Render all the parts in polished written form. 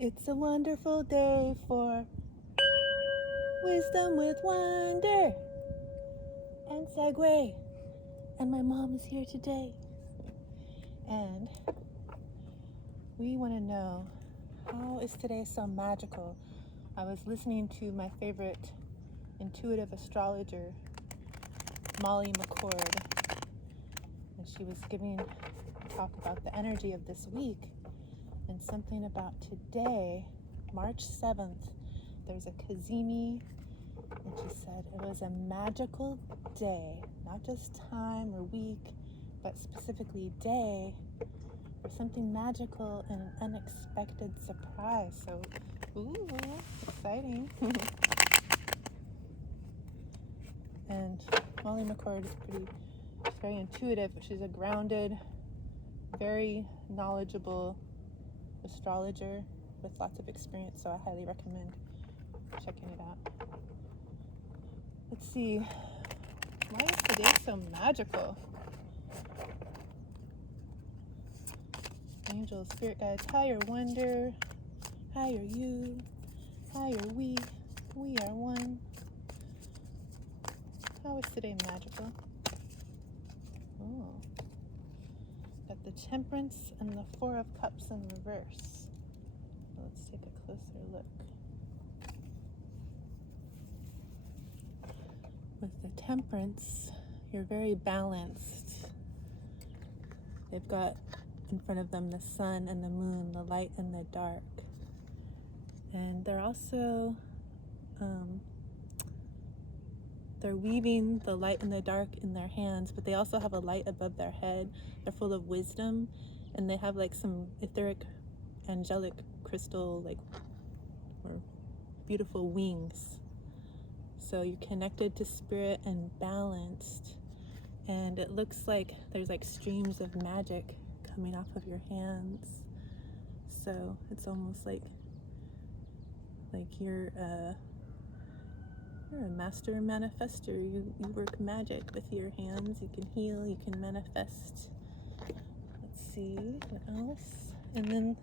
It's a wonderful day for wisdom with wonder and segue. And my mom is here today. And we want to know, how is today so magical? I was listening to my favorite intuitive astrologer, Molly McCord, and she was giving a talk about the energy of this week and something about today, March 7th. There's a Kazemi, and she said it was a magical day, not just time or week, but specifically day for something magical and an unexpected surprise. So, ooh, exciting. And Molly McCord is she's very intuitive. She's a grounded, very knowledgeable astrologer with lots of experience, so I highly recommend checking it out. Let's see, why is today so magical? Angels, spirit guides, higher wonder, higher you, higher we are one. How is today magical? Oh, got the Temperance and the Four of Cups in reverse. Let's take a closer look. With the Temperance, you're very balanced. They've got in front of them the sun and the moon, the light and the dark. And they're also, they're weaving the light and the dark in their hands, but they also have a light above their head. They're full of wisdom, and they have like some etheric, angelic crystal, like, or beautiful wings. So you're connected to spirit and balanced. And it looks like there's like streams of magic coming off of your hands. So it's almost like you're a master manifester. You work magic with your hands. You can heal, you can manifest. Let's see, what else? And then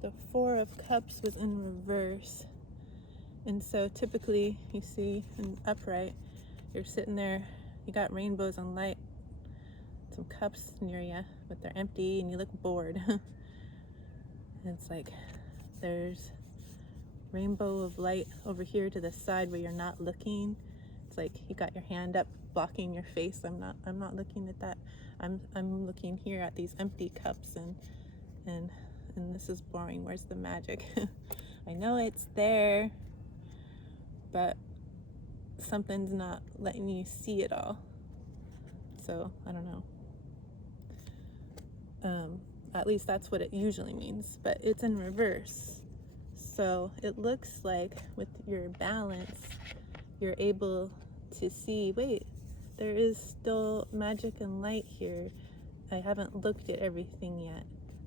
the Four of Cups was in reverse. And so typically you see in upright, you're sitting there, you got rainbows and light, some cups near you, but they're empty and you look bored. And it's like there's rainbow of light over here to the side where you're not looking. It's like you got your hand up blocking your face. I'm not looking at that. I'm looking here at these empty cups, and this is boring. Where's the magic? I know it's there, but something's not letting you see it all. So I don't know. At least that's what it usually means, but it's in reverse. So it looks like with your balance, you're able to see, wait, there is still magic and light here. I haven't looked at everything yet.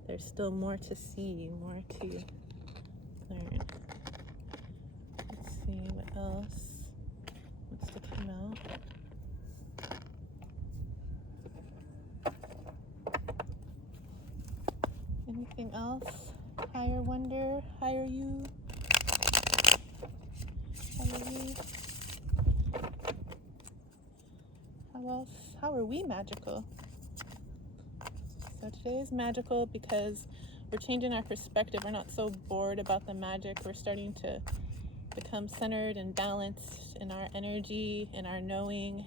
There's still more to see, more to learn. Let's see what else wants to come out. Anything else? Higher wonder, higher you, higher we. How else? How are we magical? So today is magical because we're changing our perspective. We're not so bored about the magic. We're starting to become centered and balanced in our energy, in our knowing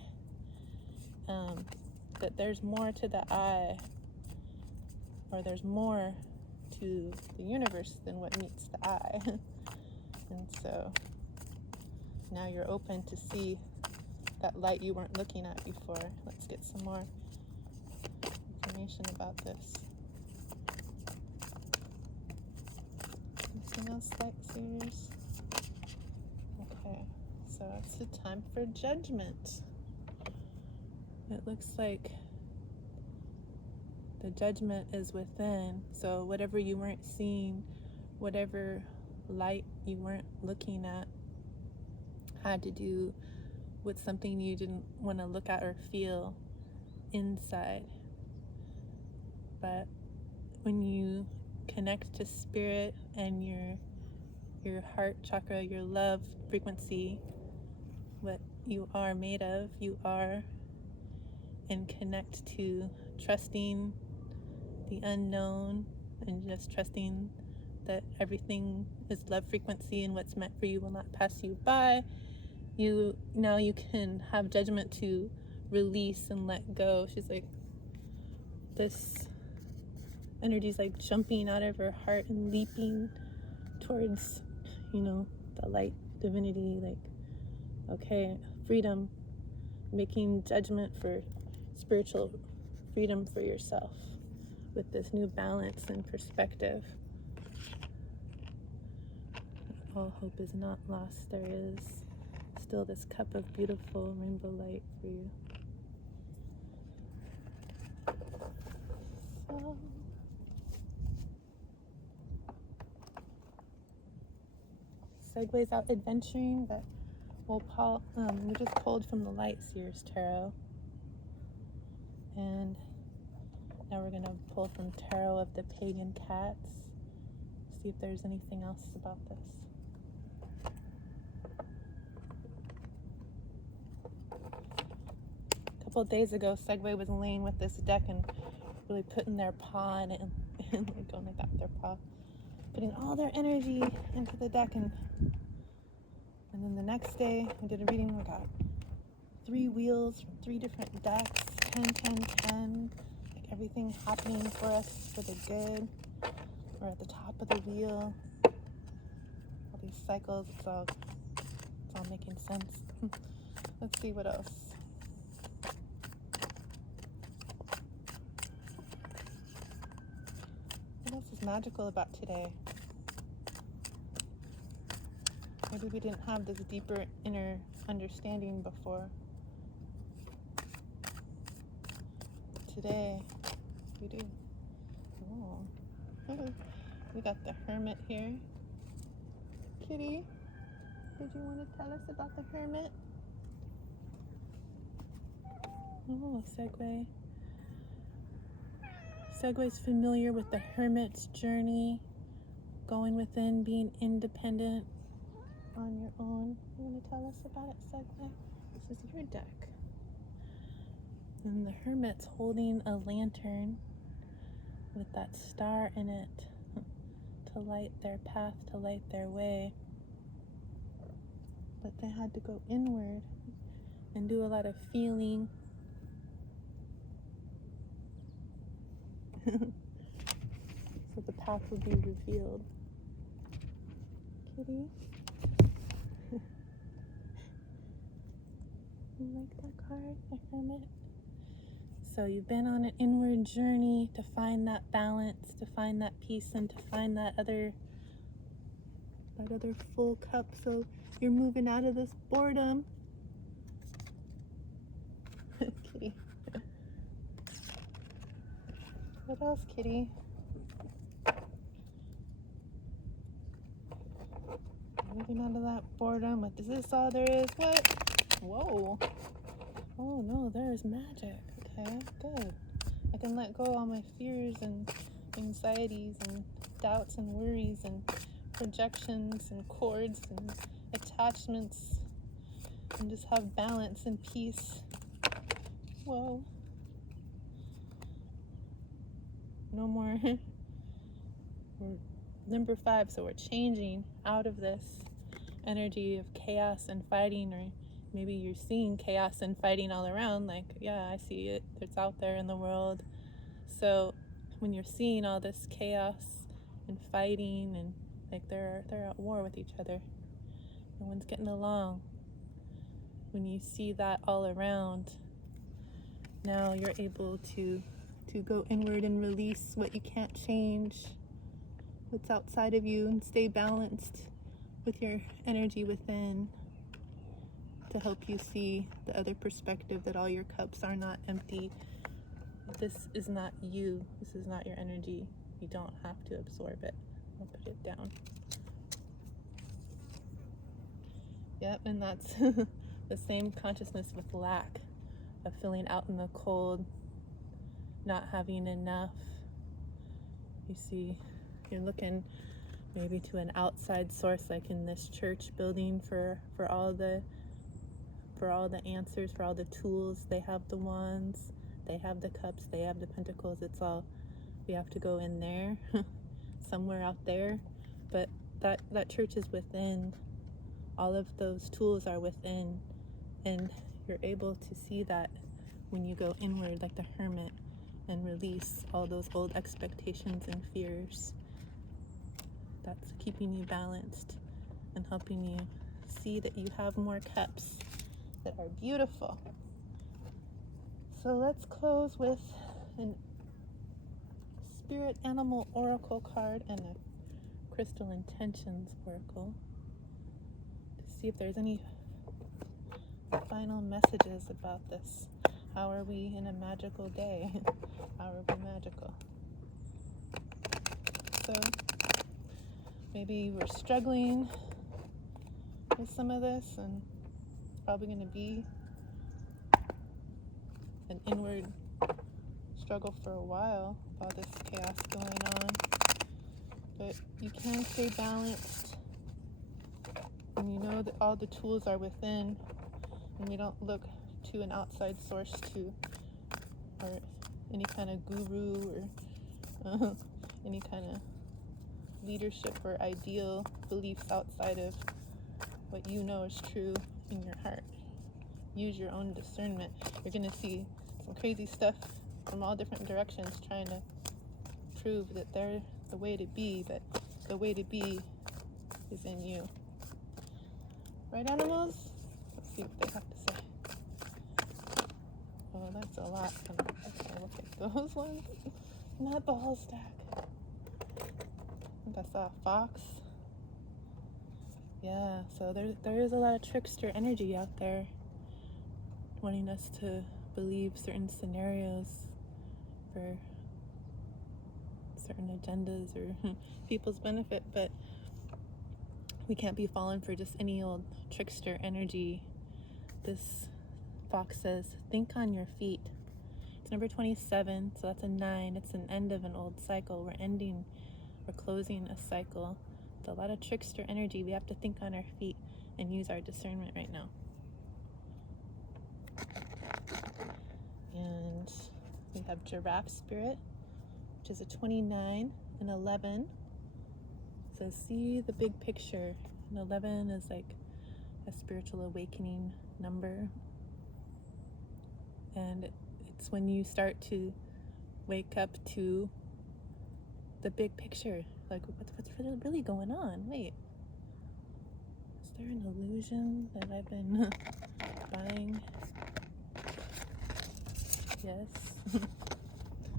that there's more to the eye, or there's more to the universe than what meets the eye. And so now you're open to see that light you weren't looking at before. Let's get some more information about this. Anything else, sightseers? Okay, so it's the time for judgment. It looks like the judgment is within. So whatever you weren't seeing, whatever light you weren't looking at, had to do with something you didn't want to look at or feel inside. But when you connect to spirit and your heart chakra, your love frequency, what you are made of, you are, and connect to trusting the unknown and just trusting that everything is love frequency and what's meant for you will not pass you by. Now you can have judgment to release and let go. She's like, this energy is like jumping out of her heart and leaping towards, the light divinity. Like, okay, freedom, making judgment for spiritual freedom for yourself with this new balance and perspective. All hope is not lost. There is still this cup of beautiful rainbow light for you. So, segues out adventuring, but we just pulled from the Light Seers Tarot, and now we're gonna pull from Tarot of the Pagan Cats, see if there's anything else about this. A couple of days ago, Segway was laying with this deck and really putting their paw in it and like going like that with their paw, putting all their energy into the deck, and then the next day we did a reading. We got 3 wheels from 3 different decks, 10, 10, 10, like everything happening for us for the good. We're at the top of the wheel. All these cycles, it's all making sense. Let's see what else. What else is magical about today? Maybe we didn't have this deeper inner understanding before. Today, we do. Oh. We got the Hermit here. Kitty, did you want to tell us about the Hermit? Oh, Segway. Segway's familiar with the Hermit's journey, going within, being independent on your own. You want to tell us about it, Segway? This is your deck. And the Hermit's holding a lantern with that star in it to light their path, to light their way. But they had to go inward and do a lot of feeling. So the path will be revealed. Kitty? You like that card, the Hermit? So you've been on an inward journey to find that balance, to find that peace, and to find that other full cup. So you're moving out of this boredom. Kitty. What else, Kitty? Moving out of that boredom. Like, is this all there is? What? Whoa. Oh no, there is magic. Okay, good. I can let go all my fears and anxieties and doubts and worries and projections and cords and attachments, and just have balance and peace. Whoa. No more. We're number 5, so we're changing out of this energy of chaos and fighting, or maybe you're seeing chaos and fighting all around. Like, yeah, I see it. It's out there in the world. So when you're seeing all this chaos and fighting, and like they're at war with each other, no one's getting along. When you see that all around, now you're able to go inward and release what you can't change, what's outside of you, and stay balanced with your energy within, to help you see the other perspective, that all your cups are not empty. This is not you. This is not your energy. You don't have to absorb it. I'll put it down. Yep, and that's the same consciousness with lack, of feeling out in the cold, not having enough. You see you're looking maybe to an outside source, like in this church building, for all the answers, for all the tools. They have the wands, they have the cups, they have the pentacles. It's all, we have to go in there, somewhere out there. But that church is within. All of those tools are within, and you're able to see that when you go inward, like the Hermit, and release all those old expectations and fears. That's keeping you balanced and helping you see that you have more cups that are beautiful. So let's close with an Spirit Animal Oracle card and a Crystal Intentions Oracle to see if there's any final messages about this. How are we in a magical day? How are we magical? So maybe we're struggling with some of this, and it's probably going to be an inward struggle for a while, all this chaos going on. But you can stay balanced, and you know that all the tools are within, and we don't look to an outside source or any kind of guru or any kind of leadership or ideal beliefs outside of what you know is true in your heart. Use your own discernment. You're going to see some crazy stuff from all different directions trying to prove that they're the way to be, but the way to be is in you. Right, animals? Let's see what they have to say. Oh, that's a lot. Okay, look at those ones. Not the whole stack. I think I saw a fox. Yeah, so there is a lot of trickster energy out there wanting us to believe certain scenarios for certain agendas or people's benefit, but we can't be falling for just any old trickster energy. This fox says, think on your feet. It's number 27, so that's a 9. It's an end of an old cycle. We're closing a cycle. With a lot of trickster energy, we have to think on our feet and use our discernment right now. And we have Giraffe Spirit, which is a 29, and 11. So see the big picture. And 11 is like a spiritual awakening number. And it's when you start to wake up to the big picture. Like, what's really going on? Wait, is there an illusion that I've been buying? Yes.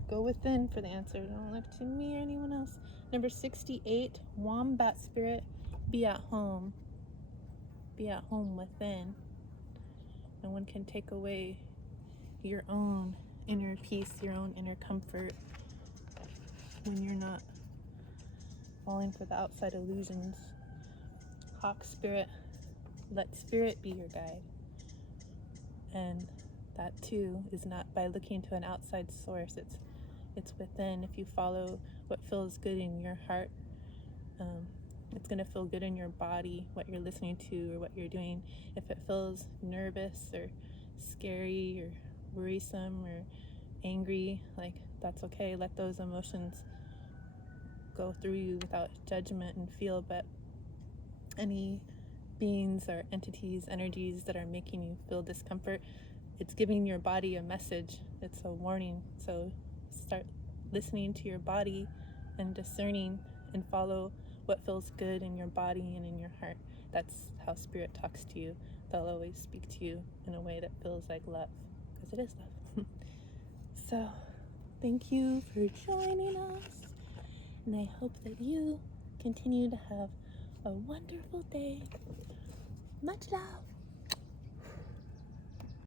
Go within for the answer. Don't look to me or anyone else. Number 68, Wombat Spirit, be at home. Be at home within. No one can take away your own inner peace, your own inner comfort when you're not falling for the outside illusions. Hawk Spirit, let Spirit be your guide. And that too is not by looking to an outside source. It's within. If you follow what feels good in your heart, it's going to feel good in your body, what you're listening to or what you're doing. If it feels nervous or scary or worrisome or angry, like, that's okay. Let those emotions go through you without judgment and feel. But any beings or entities, energies that are making you feel discomfort, it's giving your body a message. It's a warning. So start listening to your body and discerning and follow what feels good in your body and in your heart. That's how Spirit talks to you. They'll always speak to you in a way that feels like love, because it is love. So thank you for joining us, and I hope that you continue to have a wonderful day. Much love.